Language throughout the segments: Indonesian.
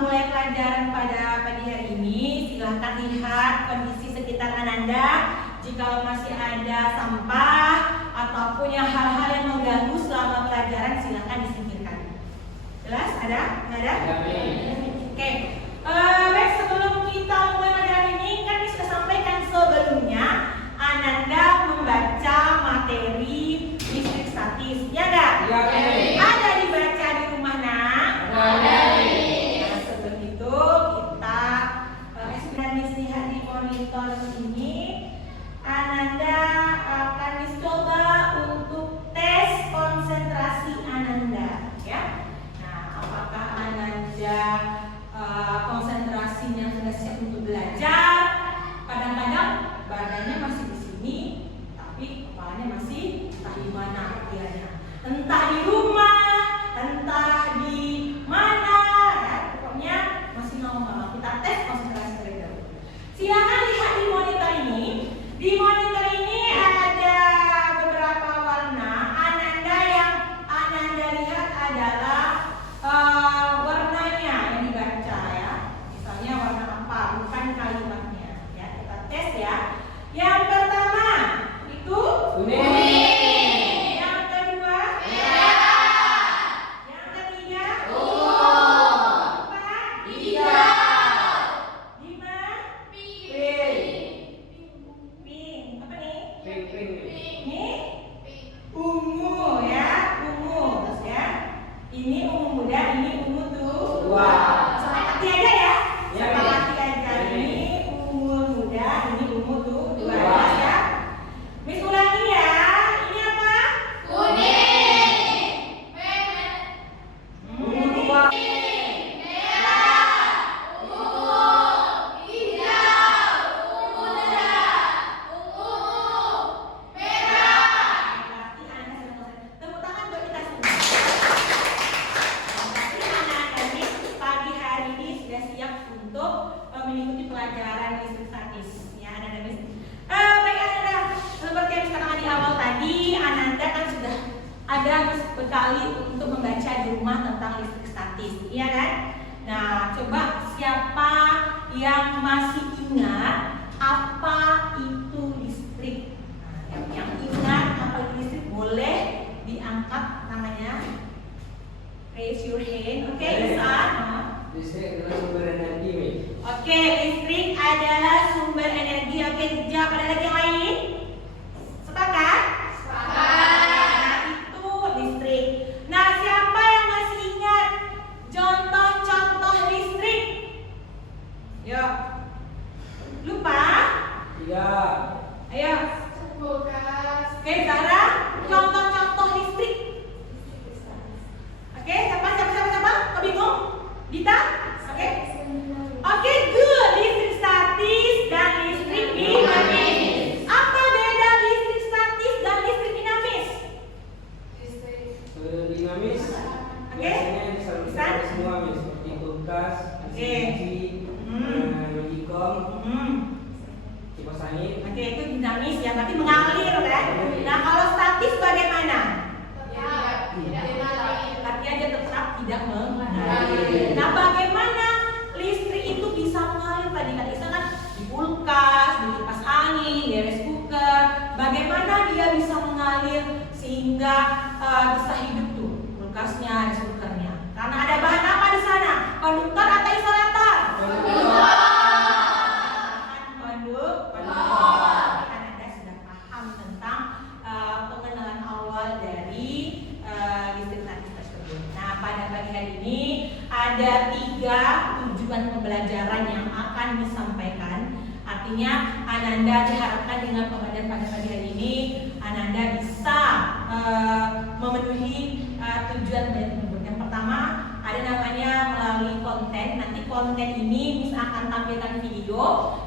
mulai pelajaran pada pagi hari ini, silahkan lihat kondisi sekitar Ananda. Jika masih ada sampah ataupun yang hal-hal yang mengganggu selama pelajaran, silahkan disingkirkan. Jelas? Ada? Nggak ada? Oke. Baik, sebelum kita mulai pada hari ini, kan sudah sampaikan sebelumnya, Ananda membaca materi listrik statis, ya nggak? Ya, ada dibaca di rumah, nak? Ada. Nah, sebelum itu kita eksperimen lihat di monitor ini. Ananda akan dicoba untuk tes konsentrasi Ananda, ya. Nah, apakah Ananda konsentrasinya sudah siap untuk belajar? Kadang-kadang badannya masih di sini, tapi kepalanya masih entah di mana pikirannya. Entah di rumah, entah di mana, ya. Pokoknya masih ngomong-ngomong. Kita tes konsentrasi terlebih dahulu. Silakan lihat di monitor ini. Di monitor ini ada beberapa warna. Yang Ananda lihat adalah warnanya yang dibaca, ya. Misalnya warna apa, bukan kalimatnya. Ya, kita tes ya. Yang pertama itu kuning. Yang kedua merah. Yang ketiga ungu. empat Hijau. lima pink. Apa nih? Ini ungu, ya, ungu. Terus ya, ini ungu muda, ini ungu tua. Sepakati aja ya. Ya, Sepakati aja. Ini ungu muda, ini ungu tua. Ya. Miss ulangi ya. Ini apa? Kuning. Ini Tua. berarti Anda sudah selesai. Tepuk tangan buat kita semua. Berarti anak-anak ini pagi hari ini sudah siap untuk mengikuti pelajaran listrik statis. Ya, anak-anak. Baik, anak-anak. Seperti yang dikatakan di awal tadi, Ananda kan sudah ada bekali untuk membaca di rumah tentang listrik statis, iya kan? Nah, coba siapa yang masih ingat apa itu listrik? Nah, yang ingat apa itu listrik boleh diangkat tangannya. Raise your hand, oke? Saat. Listrik adalah sumber energi, Mi. Oke, listrik adalah sumber energi. Oke, jawab. Ada lagi yang lain? Sepakat? Nah, itu listrik. Nah, siapa yang masih ingat contoh-contoh listrik? Yuk. Lupa? Tiga. Ayo. Oke, Zara, contoh-contoh listrik. Oke, siapa? Kau bingung? Dita? Oke, good. Listrik statis dan listrik dinamis. Apa beda listrik statis dan listrik dinamis? Dinamis. Oke. Biasanya disalurkan Bisa? semua, Mi, seperti kulkas, Oke. Magicom, kipas angin. Oke, itu dinamis ya, berarti mengalir kan? Nah, kalau statis bagaimana? Artinya dia tetap tidak mengalir. Nah, bagaimana listrik itu bisa mengalir? Tadi kan bisa kan di kulkas, di kipas angin, di rice cooker. Bagaimana dia bisa mengalir sehingga bisa hidup tuh kulkasnya, rice cookernya? Karena ada bahan apa di sana? Konduktor atau isolator? Konduktor. Anda sudah paham tentang pengenalan awal dari listrik statis tersebut. Nah, pada pagi hari ini ada 3 tujuan pembelajaran yang akan disampaikan. Artinya Ananda diharapkan dengan pembelajaran pada pagi hari ini Ananda bisa memenuhi tujuan pembelajaran tersebut. Yang pertama ada namanya melalui konten. Nanti konten ini Miss akan tampilkan video.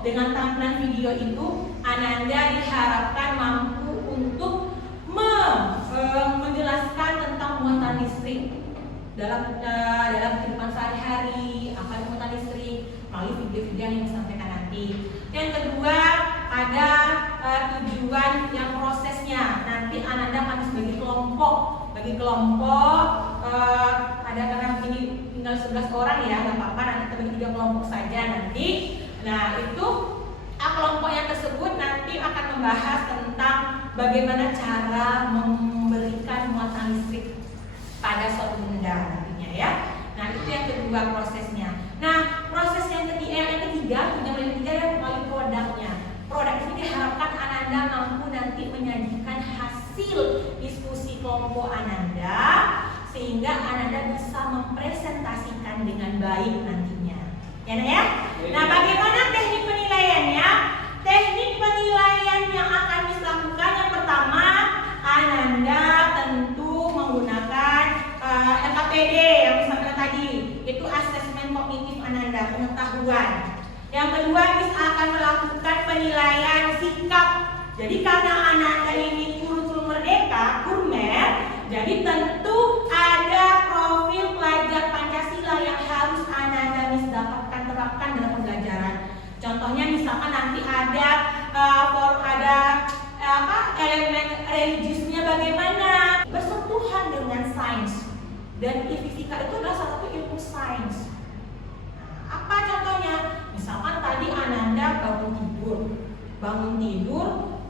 Dengan tampilan video itu Ananda diharapkan mampu untuk menjelaskan tentang muatan listrik dalam kehidupan sehari-hari, apa itu muatan listrik melalui video-video yang disampaikan nanti. Yang kedua ada tujuan yang prosesnya. Nanti Ananda akan bagi kelompok. Bagi kelompok ada karena ini tinggal 11 orang ya, nggak apa-apa. Nanti bagi 3 kelompok saja nanti. Nah, itu kelompok yang tersebut nanti akan membahas tentang bagaimana cara memberikan muatan listrik pada suatu benda nantinya ya. Nah, itu yang kedua prosesnya. Nah, proses yang ketiga yang paling produknya. Produk ini diharapkan Ananda mampu nanti menyajikan hasil diskusi kelompok Ananda sehingga Ananda bisa mempresentasikan dengan baik nantinya. Ya, ya? Nah, bagaimana teknik penilaiannya? Teknik penilaian yang akan dilakukan yang pertama, Ananda tentu menggunakan LKPD yang disampaikan tadi, itu asesmen kognitif Ananda, pengetahuan. Yang kedua, kita akan melakukan penilaian sikap. Jadi karena Ananda ini kurikulum merdeka, kurmer, jadi tentu ada profil pelajar Pancasila yang harus Ananda dapatkan terapkan dalam pembelajaran. Contohnya misalkan nanti ada elemen religiusnya bagaimana, bersentuhan dengan sains. Dan fisika itu adalah salah satu ilmu sains. Apa contohnya? Misalkan tadi Ananda bangun tidur,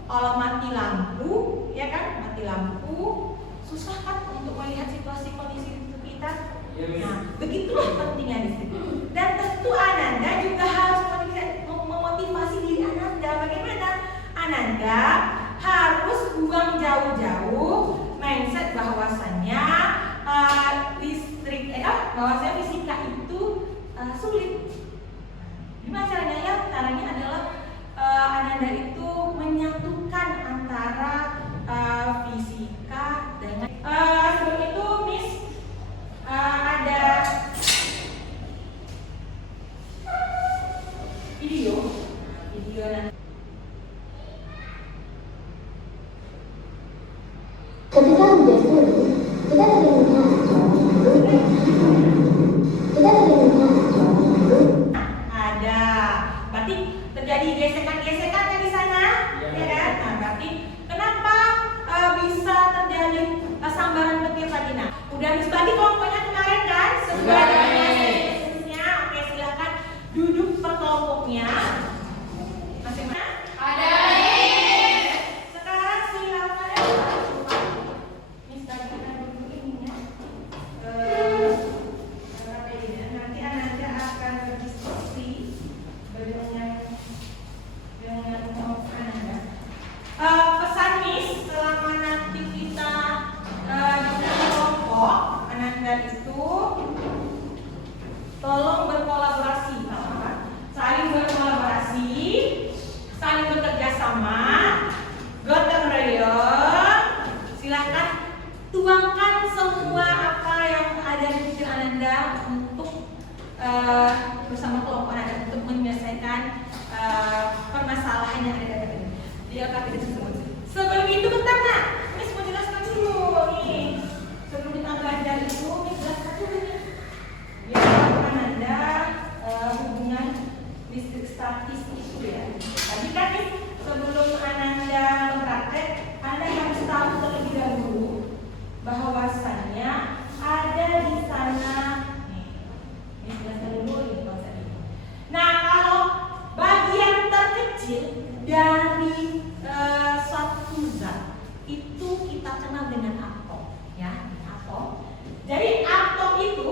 kalau mati lampu, ya kan, mati lampu, susah kan untuk melihat situasi kondisi di sekitar. Nah, begitulah pentingnya di situ. Dan tentu Ananda juga harus memotivasi diri Ananda. Bagaimana? Ananda harus buang jauh-jauh mindset bahwasannya bahwasanya fisika itu sulit. Gimana caranya ya? Caranya adalah Ananda itu menyatukan antara fisika dengan sebelum itu Miss ada video nanti. Ketika hujan turun, kita lagi melihat ada, berarti terjadi gesekan-gesekan di sana, ya kan? Nah, berarti kenapa bisa terjadi sambaran petir tadi? Nah, udah bagi kelompoknya kemarin kan? Sebenarnya, oke, silakan duduk per kelompoknya. Masing-masing. Ada. Sekarang silakan. Nanti Ananda akan berdiskusi dengan kelompok Ananda. Pesan Miss selama nanti kita di kelompok Ananda itu tolong berkolaborasi, saling berkolaborasi, saling bekerja sama, gotong royong. Silakan tuangkan semua apa yang ada di pikiran Ananda untuk bersama kelompok Ananda untuk menyelesaikan permasalahan yang ada di LKPD tersebut. Sebelum itu bentar nak, Miss mau jelaskan dulu nih. Sebelum kita belajar itu, Miss jelaskan dulu nih. Ya, Ananda hubungan listrik statis itu ya. Tadi kan Miss sebelum Ananda mempraktek, Anda harus tahu terlebih dahulu bahwasannya ada di sana nih. Miss jelaskan dulu ini konsep ini. Nah, kalau bagian terkecil dari suatu zat itu kita kenal dengan atom, ya, atom. Jadi atom itu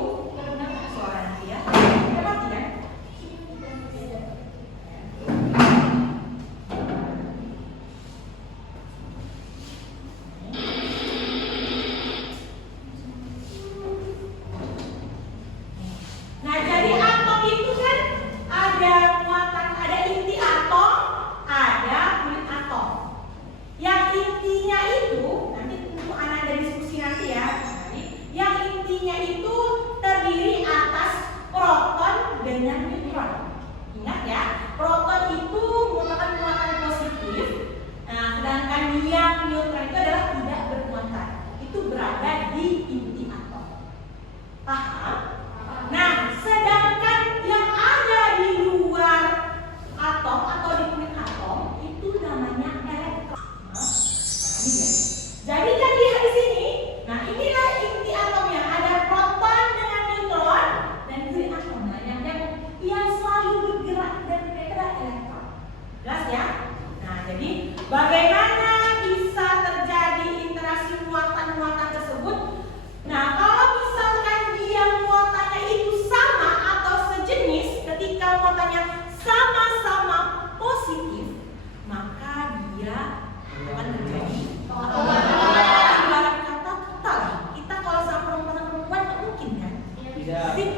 pasti.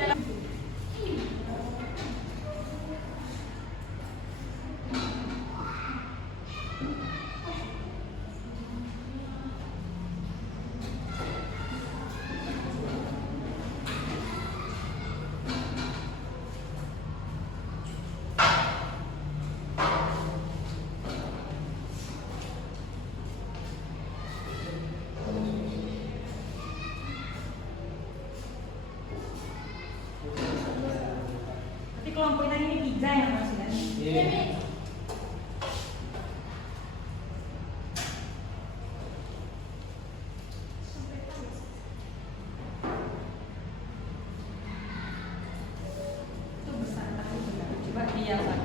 Nanti kelompok ini 3 yang masih kan? Iya. Itu besar tapi benar. Coba dia Pak.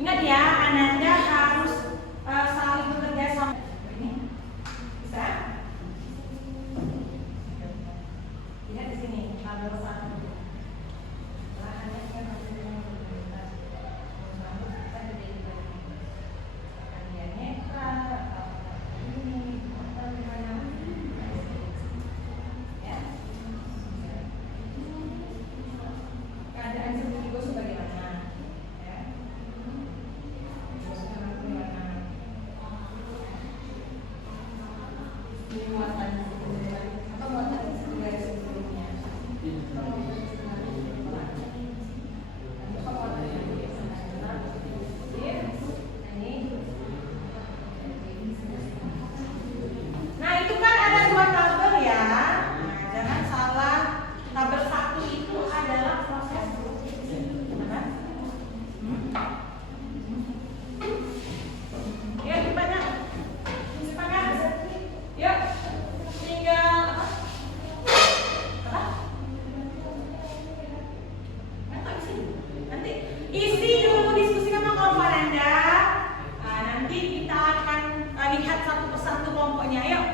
Ingat ya, Ananda harus saling bekerja sama. Ini bisa? Lihat di sini, tabel 1. Lahannya kan masih dengan berbeda. Kita bedain lagi. Dia netral atau ini atau gimana? Ya. Keadaan sebelum itu bagaimana? Ya. Ini muatan atau muatan dari sebelumnya. Nah itu kan ada 2 tabel ya. Nah, jangan salah. Tabel 1 itu adalah proses mana? Ya gimana? Semangat. Yuk. Tinggal apa? Apa? Nanti isi dulu diskusi sama kelompok Anda. Nanti kita akan lihat satu persatu kelompoknya. Yuk.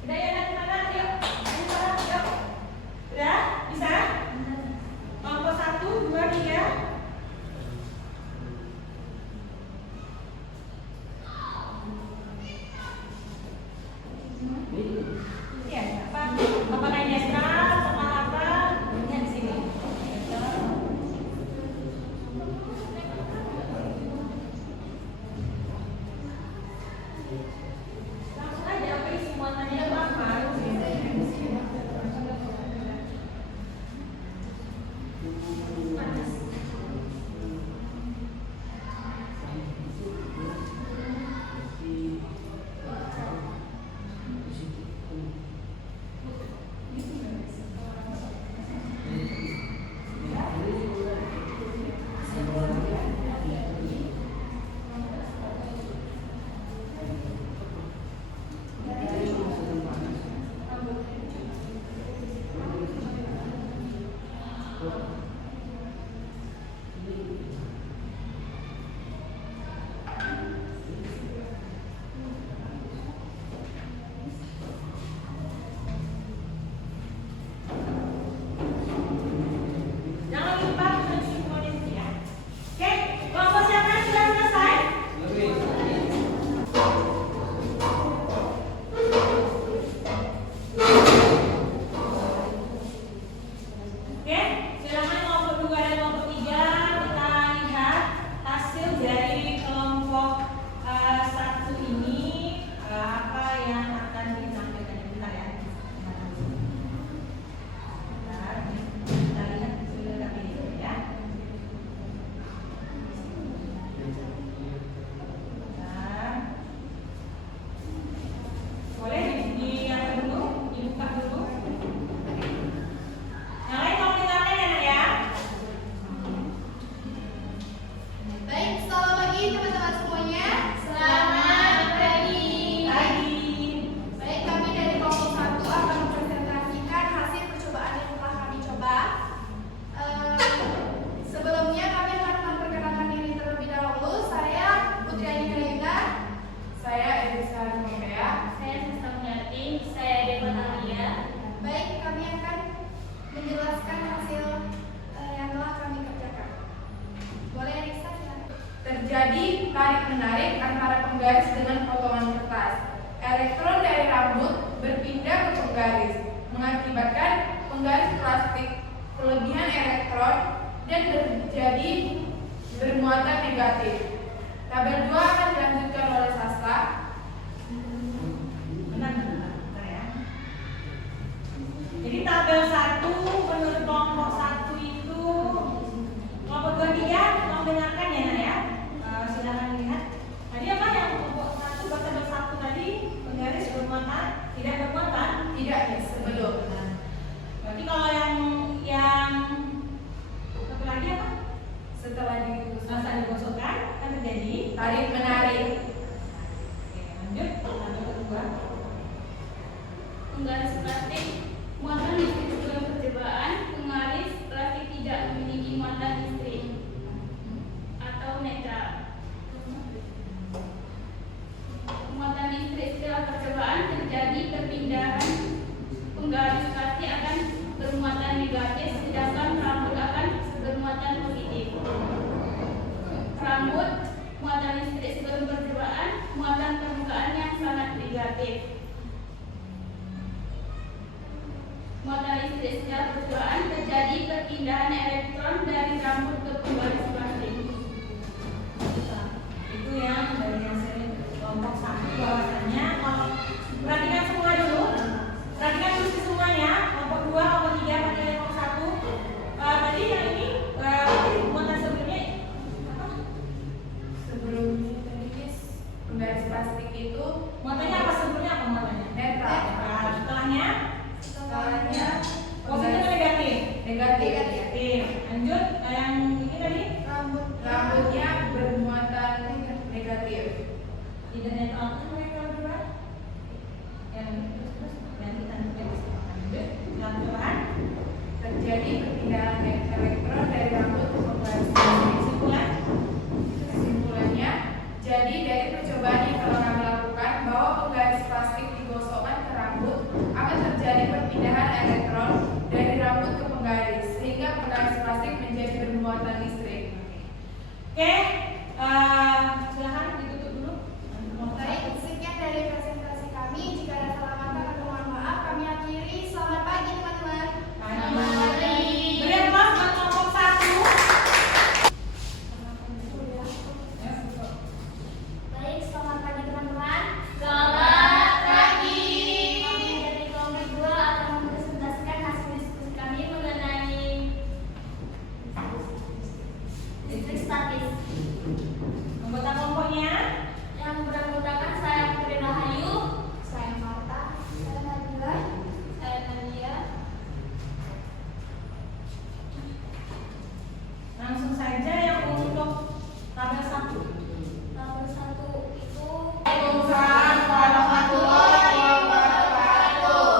Udah ya, nanti mana? Yuk. Ayo sana, yuk. Udah? Bisa? Kelompok 1, 2, 3. Ya, apa? Apakah ini skala, skala apa? Lihat di sini. dan terjadi bermuatan negatif. Tabel 2 akan dilanjutkan oleh Sastra. Bentar ya. Jadi tabel 1 menurut kelompok 1 itu kelompok 2 3 mau dengarkan ya Nak ya. Silakan lihat. Tadi apa yang kelompok 1 buat tabel 1 tadi penggaris bermuatan, tidak bermuatan? Tidak, ya, sebelum. Berarti kalau yang satu lagi apa? Setelah digosokkan kan terjadi tarik menarik. Oke, lanjut tabel kedua. Penggaris plastik muatan listrik sebelum percobaan. Penggaris plastik tidak memiliki muatan listrik atau netral. Muatan listrik setelah percobaan terjadi perpindahan. Penggaris plastik akan bermuatan negatif, sedangkan rambut akan bermuatan positif. Rambut muatan listrik sebelum percobaan, muatan permukaan yang sangat negatif. Muatan listrik setelah percobaan terjadi perpindahan elektron dari rambut ke penggaris plastik. Itu yang dari hasil kelompok 1 bahwasannya kalau perhatikan semua dulu. Perhatikan dulu semuanya. Kelompok 2, kelompok 3, perhatikan kelompok 1. Tadi yang ini muatan sebelumnya apa? Sebelumnya tadi guys, penggaris plastik itu Muatannya apa sebelumnya apa muatannya? netral. Setelahnya Setelahnya positif atau negatif? negatif. Negatif. Lanjut yang ini tadi Rambutnya bermuatan negatif. tidak netral itu mereka berdua. Yang terus nanti kita lanjut. Lanjutan. Terjadi perpindahan elektron dari rambut ke penggaris plastik. Kesimpulan. Kesimpulannya, jadi dari percobaan yang telah kami lakukan bahwa penggaris plastik digosokkan ke rambut akan terjadi perpindahan elektron dari rambut ke penggaris sehingga penggaris plastik menjadi bermuatan listrik. Oke, silakan ditutup dulu. Baik, sekian dari presentasi kami. Jika ada salah kata atau mohon maaf, kami akhiri. Selamat pagi teman-teman. Beri aplaus buat kelompok 1. Baik, selamat pagi teman-teman. Selamat pagi. Kami dari kelompok 2 akan mempresentasikan hasil diskusi kami mengenai listrik statis. Anggota kelompoknya Yang beranggotakan saya Putri Rahayu, saya Marta, saya Nabila, saya Nadia. langsung saja yang untuk tabel 1. Tabel 1 itu Waalaikumsalam warahmatullahi wabarakatuh.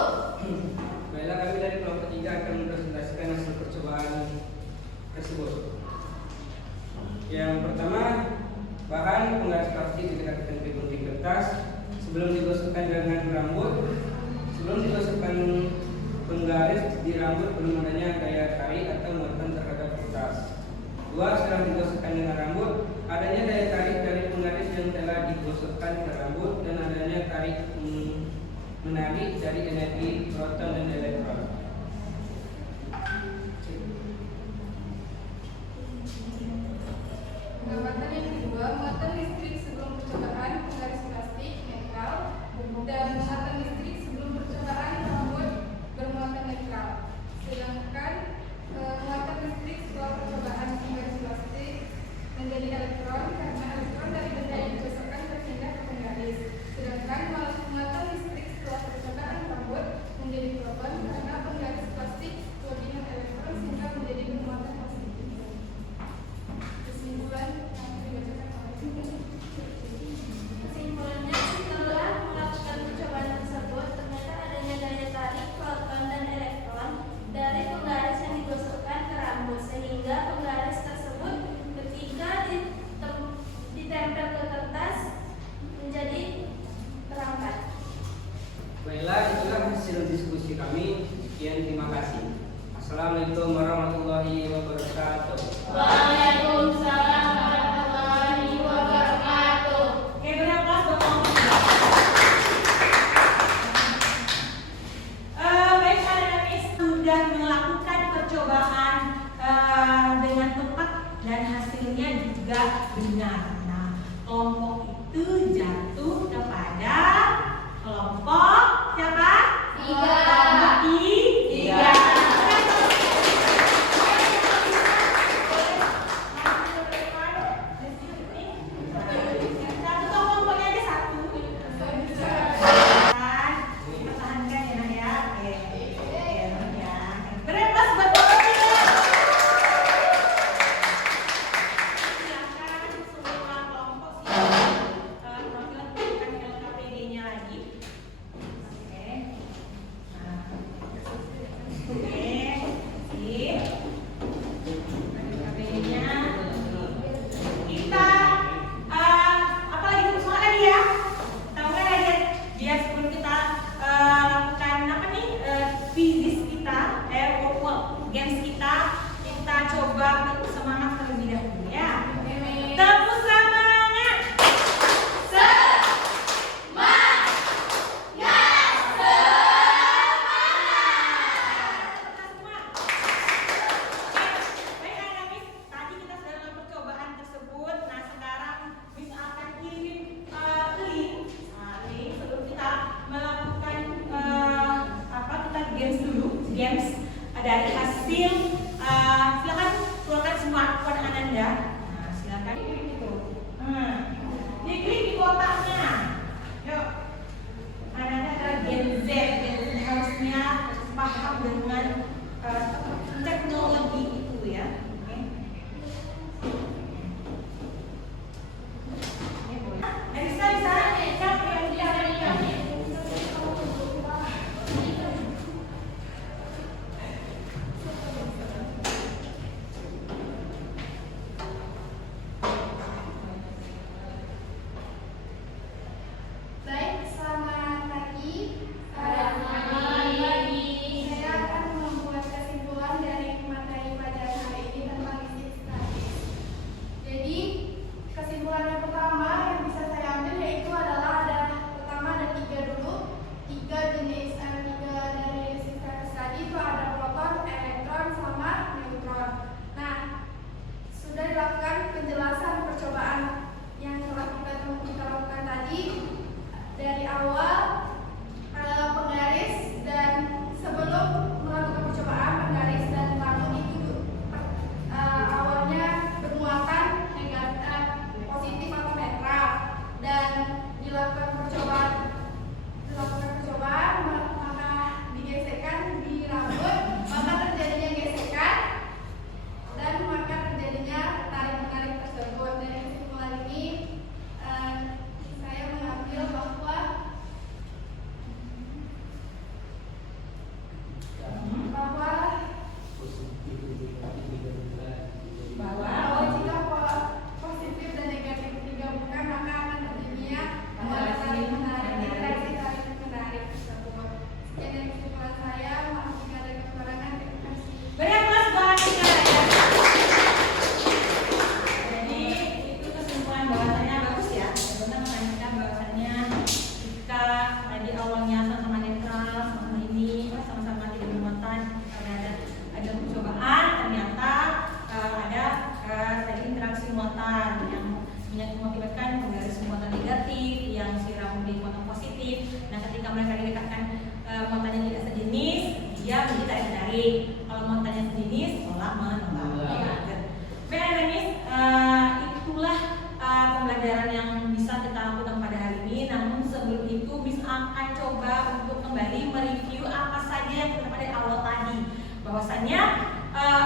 Baiklah, kami dari kelompok 3 akan mempresentasikan hasil percobaan tersebut. Yang pertama, bahan penggaris plastik didekatkan ke gunting kertas sebelum digosokkan dengan rambut. Sebelum digosokkan penggaris di rambut belum adanya daya tarik atau muatan terhadap kertas. 2. Setelah digosokkan dengan rambut, adanya daya tarik dari penggaris yang telah digosokkan ke rambut dan adanya tarik menarik dari energi proton dan elektron. Pengamatan yang kedua, muatan listrik sebelum percobaan penggaris plastik netral dan muatan listrik sebelum percobaan rambut bermuatan netral. Sedangkan muatan listrik setelah percobaan penggaris plastik menjadi elektron karena elektron dari benda yang digosokkan berpindah ke penggaris. Sedangkan muatan listrik setelah percobaan rambut menjadi proton karena penggaris plastik kelebihan elektron sehingga menjadi bermuatan positif. Kesimpulan yang dibacakan oleh kesimpulannya setelah melakukan percobaan tersebut ternyata adanya daya tarik proton dan elektron dari penggaris yang digosokkan ke rambut sehingga penggaris tersebut ketika ditempel ke kertas menjadi berangkat. Baiklah, itulah hasil diskusi kami. Sekian, terima kasih. Assalamualaikum warahmatullahi wabarakatuh. Waalaikumsalam warahmatullahi wabarakatuh. Oke, beri aplaus buat kelompok 3. Baik, anak-anak sudah melakukan percobaan dengan dan hasilnya juga benar. Nah, kelompok itu jatuh kepada kelompok siapa? Tiga. Kelompok tiga. Satu kelompoknya aja satu. Pertahankan ya nak ya. Oke. Ya. Bebas buat orang. Silakan semua kelompok silakan profil LKPD-nya lagi. Oke. Nah. Oke. Sip. LKPD-nya. Kita apa lagi tuh soal lagi ya? Tahu nggak lagi? Biar sebelum kita lakukan apa nih quiz kita, games kita coba semangat terlebih dahulu ya. Tepuk semangat. Baik anak Miss, tadi kita sudah dalam percobaan tersebut. Nah sekarang Miss akan kirim link sebelum kita melakukan kita games dulu, games dari hasil. Silakan keluarkan semua akun Ananda. Nah silakan klik itu. Diklik di kotaknya. Yuk. Ananda adalah Gen Z, harusnya paham dengan teknologi itu ya. Oke. Bisa. Baik, selamat pagi. Selamat pagi. Saya akan membuat kesimpulan dari materi pelajaran hari ini tentang listrik statis. Jadi, kesimpulan yang pertama yang bisa saya ambil yaitu adalah ada tiga dulu. Tiga jenis tiga dari listrik statis tadi itu ada proton, elektron, sama neutron. Nah, sudah dilakukan penjelasan percobaan yang telah kita lakukan tadi. Dari awal penggaris dan sebelum melakukan percobaan penggaris dan tabung itu awalnya bermuatan positif atau netral dan dilakukan percobaan maka digesekkan di rambut maka terjadinya gesekan dan maka terjadinya tarik-menarik tersebut. Dari kesimpulan ini saya mengambil bahwa jika positif dan negatif digabungkan maka akan terjadinya tarik-menarik tersebut. Sekian dari kesimpulan saya. Maaf jika ada kekurangan. Terima kasih. Banyak kelas bahasanya ya. Jadi itu kesimpulan bahasanya bagus ya. Benar menanyakan bahasanya jika di awalnya sama-sama netral, sama ini sama-sama tidak bermuatan, karena ada percobaan ternyata ada tadi interaksi muatan yang mengakibatkan penggaris muatan negatif, yang siram menjadi muatan positif. Nah ketika mereka didekatkan muatannya tidak sejenis, dia menjadi tarik-menarik. Kalau muatannya sejenis, tolak menolak. Baik, Miss, itulah pembelajaran yang bisa kita lakukan pada hari ini. Namun sebelum itu, Miss akan coba untuk kembali mereview apa saja yang kita pada awal tadi. Bahwasannya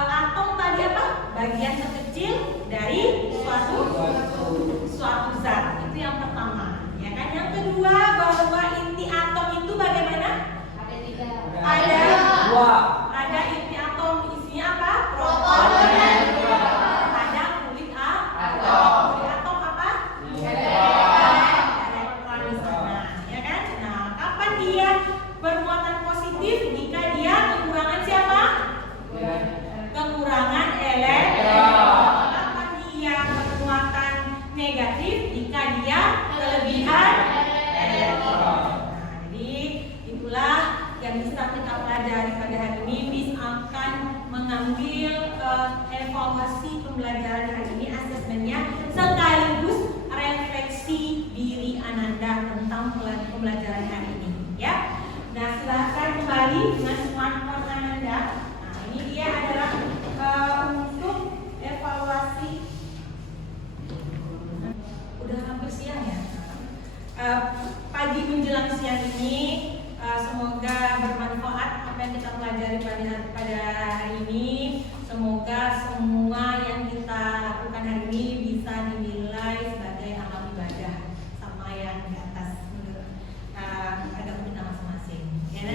atom tadi apa? Bagian terkecil dari suatu zat. Itu yang pertama. Ya kan? Yang kedua, bahwa inti atom itu bagaimana? Ada ada inti atom, isinya apa? Proton dan neutron. Ada kulit atom. Kulit atom apa? Elektron di sana, ya kan? Nah, kapan dia bermuatan positif? Jika dia kekurangan siapa? Kekurangan elektron. Kapan dia bermuatan negatif? Miss akan mengambil evaluasi pembelajaran hari ini, asesmennya, sekaligus refleksi diri Ananda tentang pembelajaran hari ini, ya. Nah, silahkan kembali dengan smartphone Ananda. Nah, ini dia adalah untuk evaluasi. Udah hampir siang ya. Pagi menjelang siang ini, semoga bermanfaat apa yang kita pelajari pada hari ini. Semoga semua yang kita lakukan hari ini bisa dinilai sebagai amal ibadah sama yang di atas agama kita masing-masing. Ya,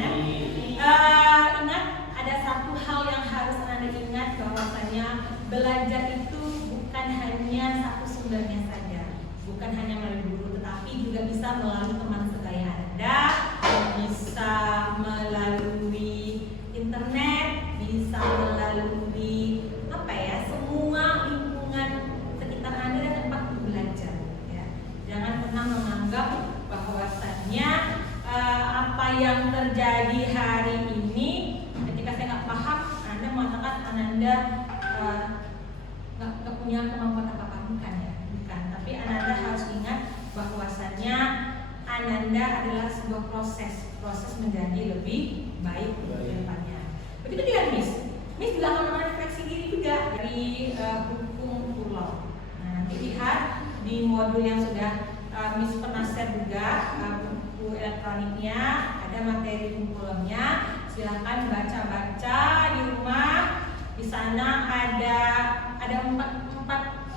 ingat, ada satu hal yang harus Anda ingat, bahwasanya belajar itu bukan hanya satu sumbernya saja, bukan hanya melalui guru, tetapi juga bisa melalui teman sebaya Anda, bisa melalui internet, bisa melalui semua lingkungan sekitar Anda dan tempat belajar. Ya. Jangan pernah menganggap bahwasannya apa yang terjadi hari ini, ketika saya nggak paham, Anda mengatakan Anda nggak punya kemampuan apa-apa, bukan ya, bukan. Tapi Anda harus ingat bahwasannya Ananda adalah sebuah proses menjadi lebih baik ke depannya. Begitu juga Miss juga akan merefleksi diri juga dari hukum pulau. Nah, nanti lihat di modul yang sudah Miss pernah share juga, buku elektroniknya, ada materi kumpulannya. Silahkan baca-baca di rumah. Di sana ada 4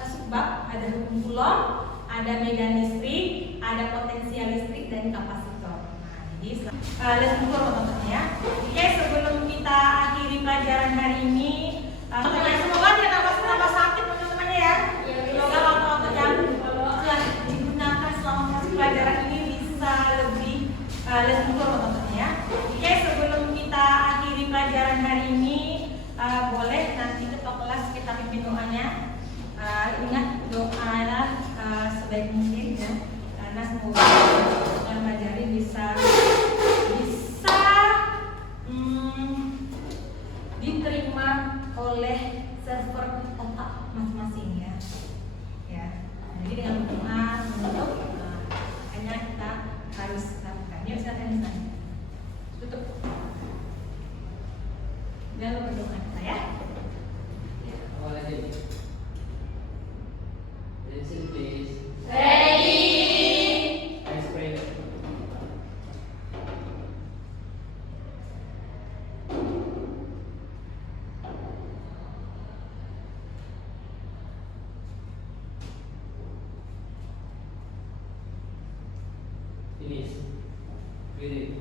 subbab, ada hukum pulau, ada medan listrik, ada potensial listrik, dan kapasitor. Nah, jadi let's go teman-teman ya. Oke, sebelum kita akhiri pelajaran hari ini, semoga tidak tambah sakit teman-teman ya. Semoga waktu yang telah digunakan selama proses pelajaran ini bisa lebih let's go teman-teman ya. Oke, sebelum kita akhiri pelajaran hari ini, boleh nanti ketua kelas kita pimpin doanya. Ingat, doa sebaik mungkin ya, karena semoga yang pelajari bisa diterima oleh server otak masing-masing ya. Ya, jadi dengan doa menutup, hanya kita harus lakukan. Ya, silakan tutup dan berdoa kita ya. Awal aja. Pencil please. Ready. Ice spray. Finish. Breathe.